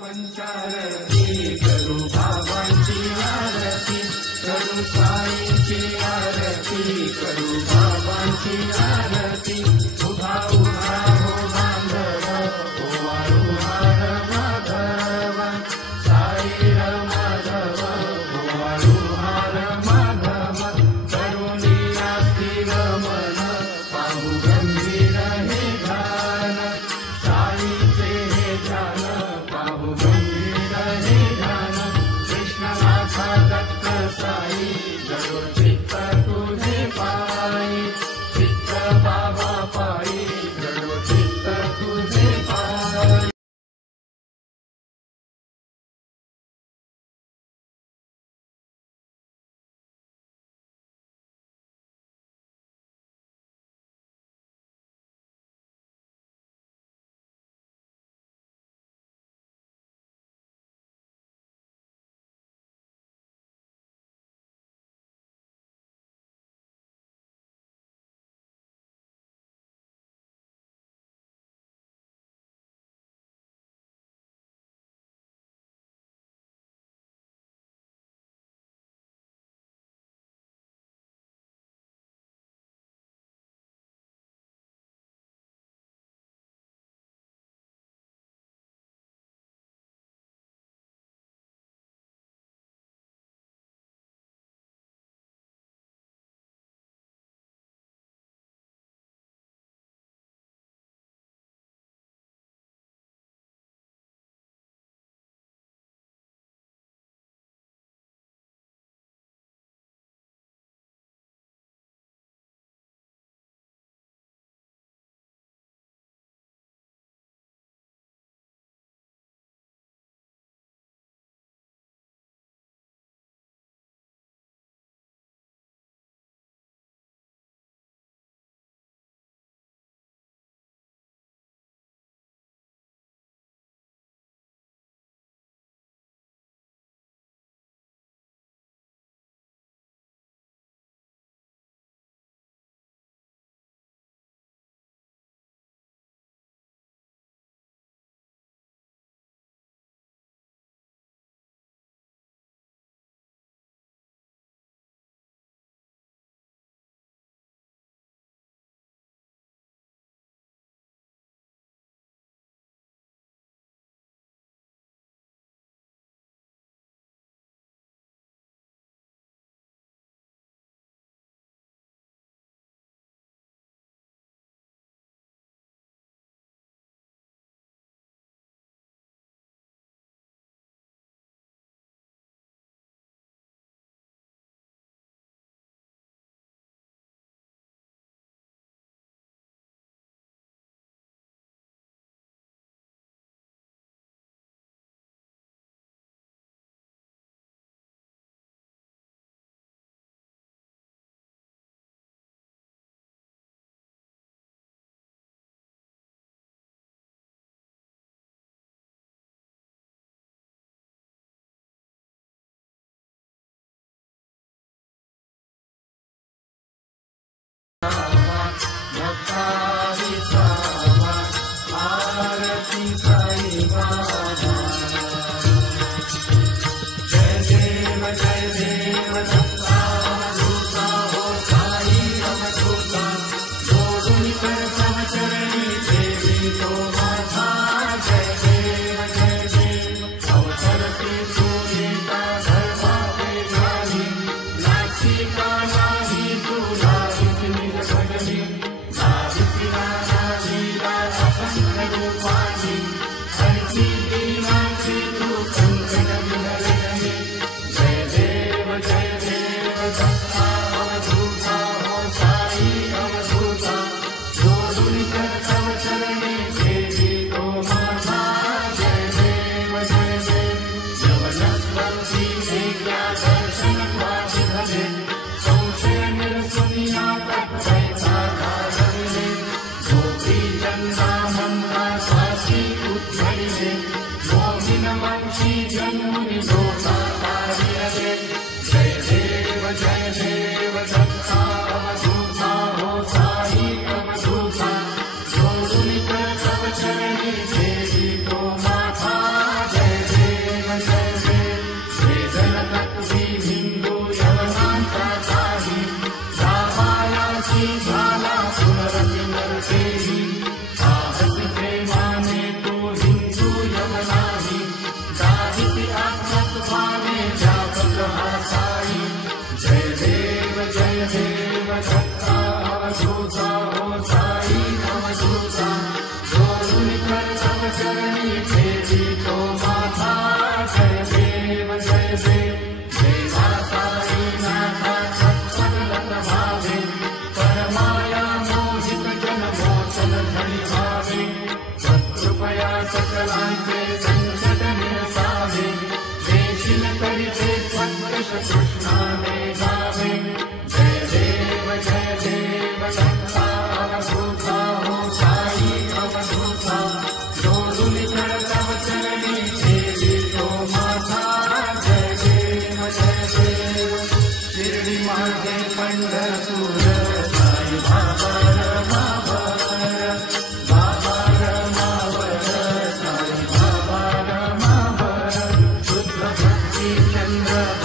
पंचारती करू बाबांची आरती करू साईंची आरती करू बाबांची आरती उभा उभा हो बांधव ओवाळू हार माधव साईर माधव ओवाळू हार माधव करुणिया स्थिर मन पाहू गंभीर हे ध्यान साईचे हे ध्यान पाहू गंभीर हे ध्यान कृष्णनाथा दत्त साई जरो चित्त तुझे पायी चित्त बाबा पायी जरो चित्त तुझे पायी जय घोष कृष्णाने गावे जय देव दत्ता अवधूता हो साई अवधूता जोडून तव चरणी ठेवी तो माझा जय देव शिर्डी माझे पंढरपूर साई बाबा रमावर बाबा रमावर साई बाबा रमावर शुद्ध भक्ती चंद्र